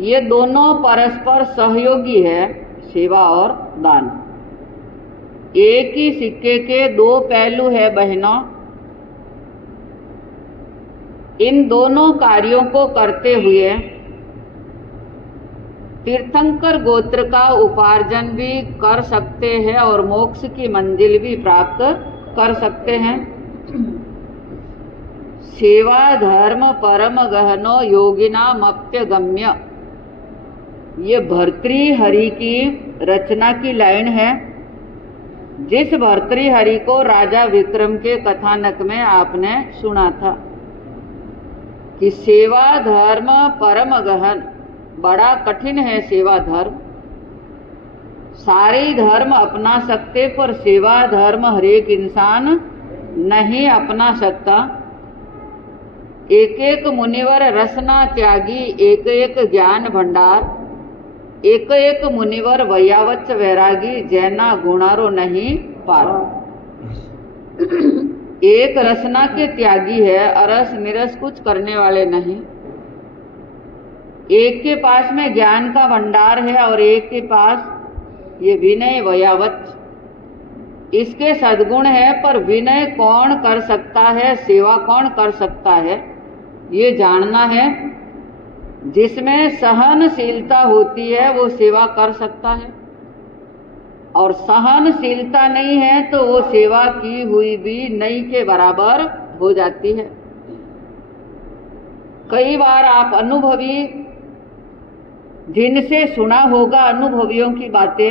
ये दोनों परस्पर सहयोगी है, सेवा और दान। एक ही सिक्के के दो पहलू है बहनों। इन दोनों कार्यों को करते हुए तीर्थंकर गोत्र का उपार्जन भी कर सकते हैं और मोक्ष की मंजिल भी प्राप्त कर सकते हैं। सेवा धर्म परम गहनो योगिनामप्यगम्य, ये भर्तृहरि की रचना की लाइन है, जिस भर्तृहरि को राजा विक्रम के कथानक में आपने सुना था कि सेवा धर्म परम गहन, बड़ा कठिन है सेवा धर्म। सारे धर्म अपना सकते पर सेवा धर्म हर एक इंसान नहीं अपना सकता। एक एक मुनिवर रसना त्यागी, एक एक ज्ञान भंडार, एक एक मुनिवर वयावच वैरागी, जैना गुणारो नहीं पार। एक रसना के त्यागी है, अरस निरस कुछ करने वाले नहीं। एक के पास में ज्ञान का भंडार है और एक के पास ये विनय वयावच। इसके सद्गुण है, पर विनय कौन कर सकता है, सेवा कौन कर सकता है, ये जानना है। जिसमें सहनशीलता होती है वो सेवा कर सकता है, और सहनशीलता नहीं है तो वो सेवा की हुई भी नहीं के बराबर हो जाती है। कई बार आप अनुभवी, जिनसे सुना होगा अनुभवियों की बातें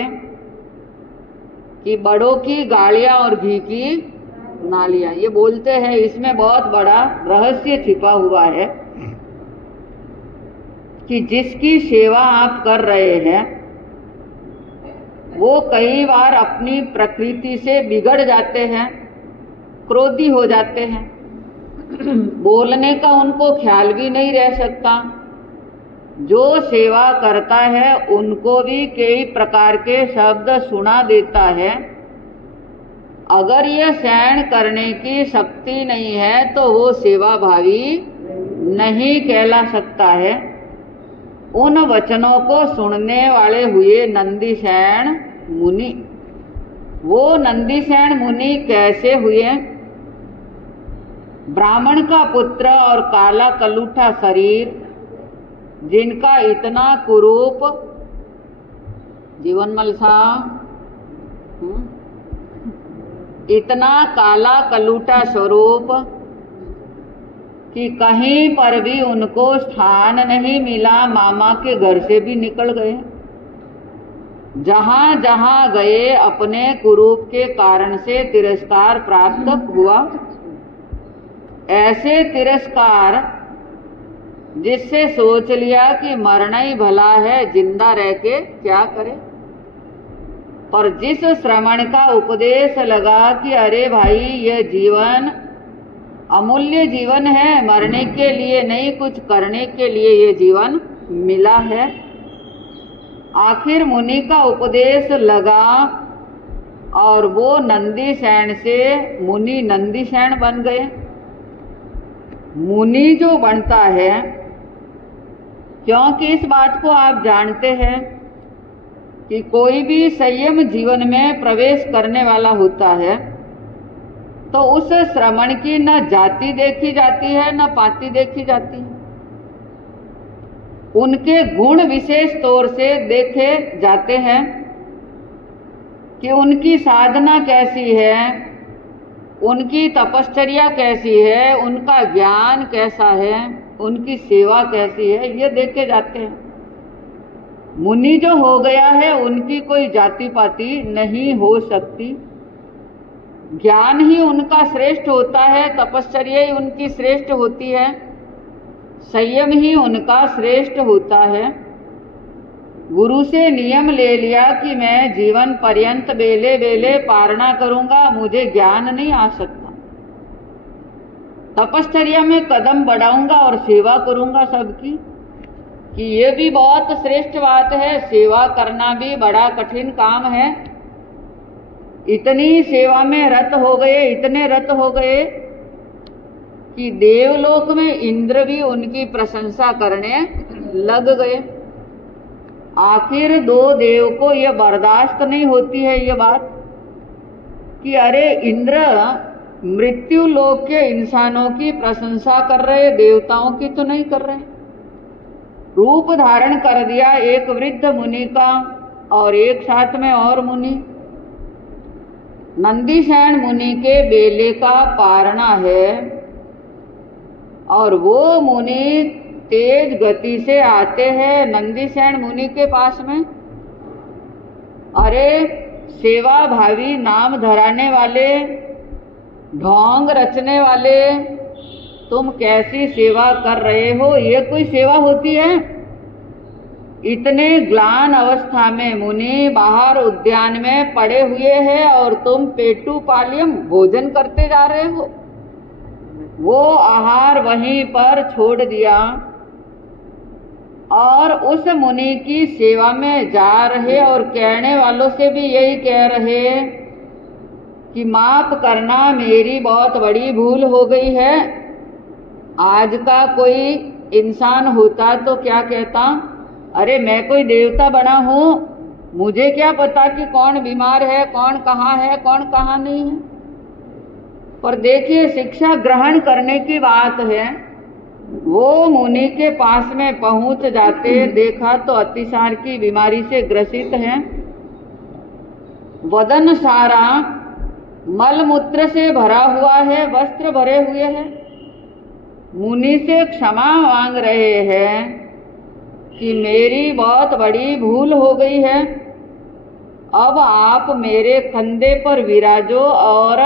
कि बड़ों की गालियां और घी की नालियां, ये बोलते हैं। इसमें बहुत बड़ा रहस्य छिपा हुआ है कि जिसकी सेवा आप कर रहे हैं वो कई बार अपनी प्रकृति से बिगड़ जाते हैं, क्रोधी हो जाते हैं, बोलने का उनको ख्याल भी नहीं रह सकता। जो सेवा करता है उनको भी कई प्रकार के शब्द सुना देता है। अगर ये सहन करने की शक्ति नहीं है तो वो सेवा भावी नहीं कहला सकता है। उन वचनों को सुनने वाले हुए नंदीसेन मुनि। वो नंदीसेन मुनि कैसे हुए? ब्राह्मण का पुत्र और काला कलूठा शरीर, जिनका इतना कुरूप जीवनमल सा, इतना काला कलूटा स्वरूप कि कहीं पर भी उनको स्थान नहीं मिला, मामा के घर से भी निकल गए। जहां जहां गए अपने कुरूप के कारण से तिरस्कार प्राप्त हुआ। ऐसे तिरस्कार जिससे सोच लिया कि मरना ही भला है, जिंदा रह के क्या करे। पर जिस श्रमण का उपदेश लगा कि अरे भाई यह जीवन अमूल्य जीवन है, मरने के लिए नहीं कुछ करने के लिए ये जीवन मिला है। आखिर मुनि का उपदेश लगा और वो नंदीसेन से मुनि नंदीसेन बन गए। मुनि जो बनता है, क्योंकि इस बात को आप जानते हैं कि कोई भी संयम जीवन में प्रवेश करने वाला होता है तो उस श्रमण की न जाति देखी जाती है न पाति देखी जाती है। उनके गुण विशेष तौर से देखे जाते हैं कि उनकी साधना कैसी है, उनकी तपश्चर्या कैसी है, उनका ज्ञान कैसा है, उनकी सेवा कैसी है, ये देखे जाते हैं। मुनि जो हो गया है उनकी कोई जाति पाति नहीं हो सकती। ज्ञान ही उनका श्रेष्ठ होता है, तपश्चर्या ही उनकी श्रेष्ठ होती है, संयम ही उनका श्रेष्ठ होता है। गुरु से नियम ले लिया कि मैं जीवन पर्यंत बेले बेले पारणा करूंगा, मुझे ज्ञान नहीं आ सकता। तपश्चर्या में कदम बढ़ाऊंगा और सेवा करूंगा सबकी, कि ये भी बहुत श्रेष्ठ बात है। सेवा करना भी बड़ा कठिन काम है। इतनी सेवा में रत हो गए, इतने रत हो गए कि देवलोक में इंद्र भी उनकी प्रशंसा करने लग गए। आखिर दो देव को यह बर्दाश्त नहीं होती है ये बात कि अरे इंद्र मृत्यु लोक के इंसानों की प्रशंसा कर रहे, देवताओं की तो नहीं कर रहे। रूप धारण कर दिया एक वृद्ध मुनि का और एक साथ में और मुनि। नंदीसेन मुनि के बेले का पारणा है और वो मुनि तेज गति से आते हैं नंदीसेन मुनि के पास में। अरे सेवा भावी नाम धराने वाले, ढोंग रचने वाले, तुम कैसी सेवा कर रहे हो? ये कोई सेवा होती है? इतने ग्लान अवस्था में मुनि बाहर उद्यान में पड़े हुए हैं और तुम पेटू पालियम भोजन करते जा रहे हो। वो आहार वहीं पर छोड़ दिया और उस मुनि की सेवा में जा रहे और कहने वालों से भी यही कह रहे कि माफ करना, मेरी बहुत बड़ी भूल हो गई है। आज का कोई इंसान होता तो क्या कहता, अरे मैं कोई देवता बना हूँ, मुझे क्या पता कि कौन बीमार है, कौन कहाँ है, कौन कहाँ नहीं है। पर देखिए शिक्षा ग्रहण करने की बात है। वो मुनि के पास में पहुंच जाते, देखा तो अतिसार की बीमारी से ग्रसित हैं, वदन सारा मल मूत्र से भरा हुआ है, वस्त्र भरे हुए हैं। मुनि से क्षमा मांग रहे हैं कि मेरी बहुत बड़ी भूल हो गई है, अब आप मेरे कंधे पर विराजो और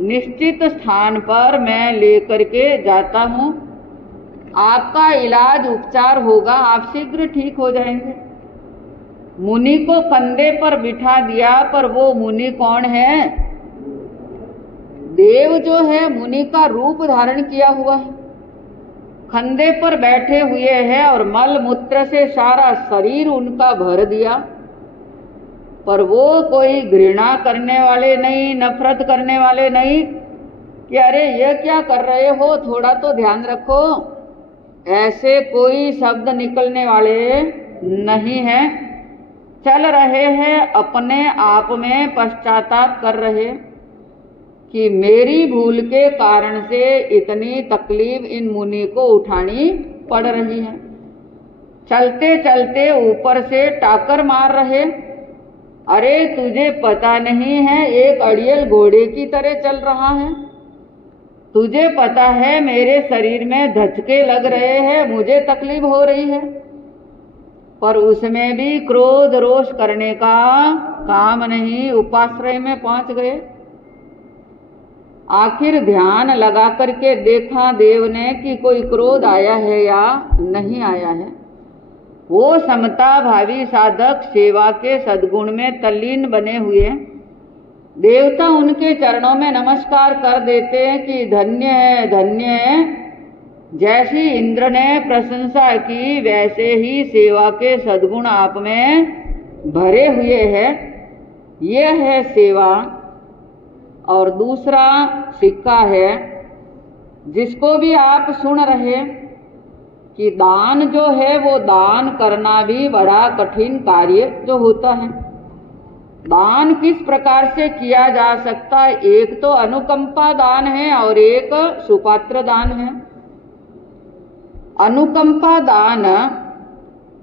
निश्चित स्थान पर मैं लेकर के जाता हूँ, आपका इलाज उपचार होगा, आप शीघ्र ठीक हो जाएंगे। मुनि को कंधे पर बिठा दिया, पर वो मुनि कौन है? देव जो है मुनि का रूप धारण किया हुआ है, कंधे पर बैठे हुए हैं और मल मूत्र से सारा शरीर उनका भर दिया। पर वो कोई घृणा करने वाले नहीं, नफरत करने वाले नहीं कि अरे ये क्या कर रहे हो, थोड़ा तो ध्यान रखो, ऐसे कोई शब्द निकलने वाले नहीं हैं। चल रहे हैं अपने आप में पश्चाताप कर रहे कि मेरी भूल के कारण से इतनी तकलीफ इन मुनि को उठानी पड़ रही है। चलते चलते ऊपर से टाकर मार रहे, अरे तुझे पता नहीं है एक अड़ियल घोड़े की तरह चल रहा है, तुझे पता है मेरे शरीर में धचके लग रहे हैं, मुझे तकलीफ हो रही है। पर उसमें भी क्रोध रोष करने का काम नहीं, उपाश्रय में पहुंच गए। आखिर ध्यान लगा करके देखा देव ने कि कोई क्रोध आया है या नहीं आया है। वो समता भावी साधक सेवा के सद्गुण में तल्लीन बने हुए, देवता उनके चरणों में नमस्कार कर देते हैं कि धन्य है, धन्य है। जैसी इंद्र ने प्रशंसा की वैसे ही सेवा के सद्गुण आप में भरे हुए हैं। ये है सेवा। और दूसरा सिक्का है जिसको भी आप सुन रहे कि दान जो है वो दान करना भी बड़ा कठिन कार्य जो होता है। दान किस प्रकार से किया जा सकता है? एक तो अनुकंपा दान है और एक सुपात्र दान है। अनुकंपा दान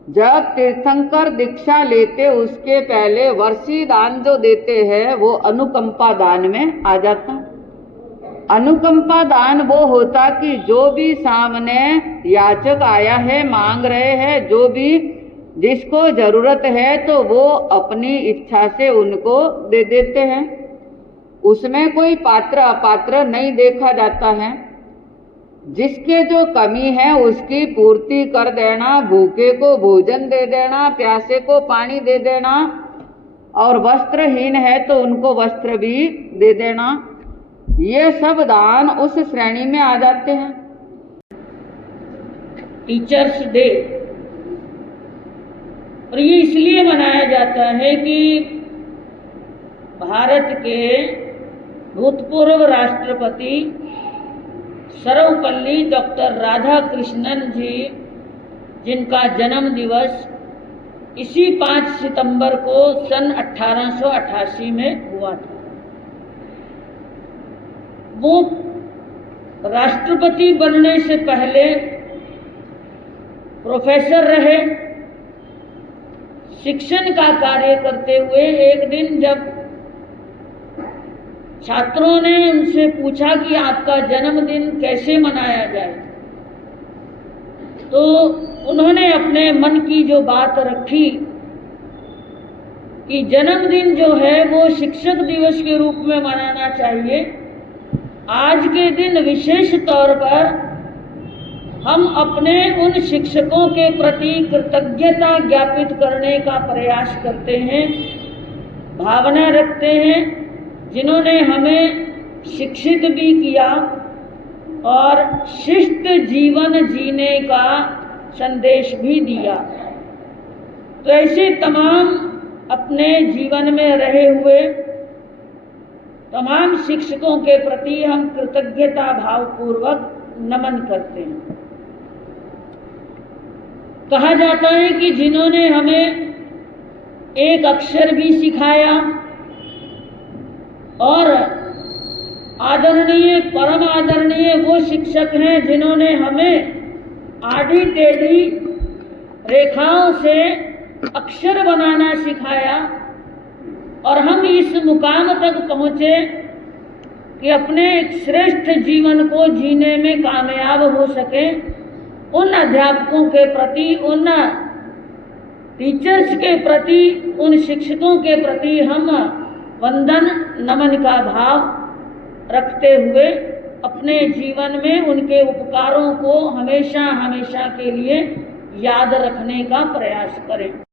जब तीर्थंकर दीक्षा लेते उसके पहले वर्षी दान जो देते हैं वो अनुकंपा दान में आ जाता। अनुकंपा दान वो होता कि जो भी सामने याचक आया है, मांग रहे हैं, जो भी जिसको जरूरत है तो वो अपनी इच्छा से उनको दे देते हैं। उसमें कोई पात्र अपात्र नहीं देखा जाता है। जिसके जो कमी है उसकी पूर्ति कर देना, भूखे को भोजन दे देना, प्यासे को पानी दे देना और वस्त्रहीन है तो उनको वस्त्र भी दे देना, ये सब दान उस श्रेणी में आ जाते हैं। टीचर्स डे, और ये इसलिए मनाया जाता है कि भारत के भूतपूर्व राष्ट्रपति सर्वपल्ली डॉक्टर राधाकृष्णन जी, जिनका जन्म दिवस इसी 5 सितंबर को सन 1888 में हुआ था। वो राष्ट्रपति बनने से पहले प्रोफेसर रहे। शिक्षण का कार्य करते हुए एक दिन जब छात्रों ने उनसे पूछा कि आपका जन्मदिन कैसे मनाया जाए, तो उन्होंने अपने मन की जो बात रखी कि जन्मदिन जो है वो शिक्षक दिवस के रूप में मनाना चाहिए। आज के दिन विशेष तौर पर हम अपने उन शिक्षकों के प्रति कृतज्ञता ज्ञापित करने का प्रयास करते हैं, भावना रखते हैं, जिन्होंने हमें शिक्षित भी किया और शिष्ट जीवन जीने का संदेश भी दिया। तो ऐसे तमाम अपने जीवन में रहे हुए तमाम शिक्षकों के प्रति हम कृतज्ञता भावपूर्वक नमन करते हैं। कहा जाता है कि जिन्होंने हमें एक अक्षर भी सिखाया और आदरणीय परम आदरणीय वो शिक्षक हैं जिन्होंने हमें आड़ी टेढ़ी रेखाओं से अक्षर बनाना सिखाया और हम इस मुकाम तक पहुँचे कि अपने एक श्रेष्ठ जीवन को जीने में कामयाब हो सके। उन अध्यापकों के प्रति, उन टीचर्स के प्रति, उन शिक्षकों के प्रति हम वंदन नमन का भाव रखते हुए अपने जीवन में उनके उपकारों को हमेशा हमेशा के लिए याद रखने का प्रयास करें।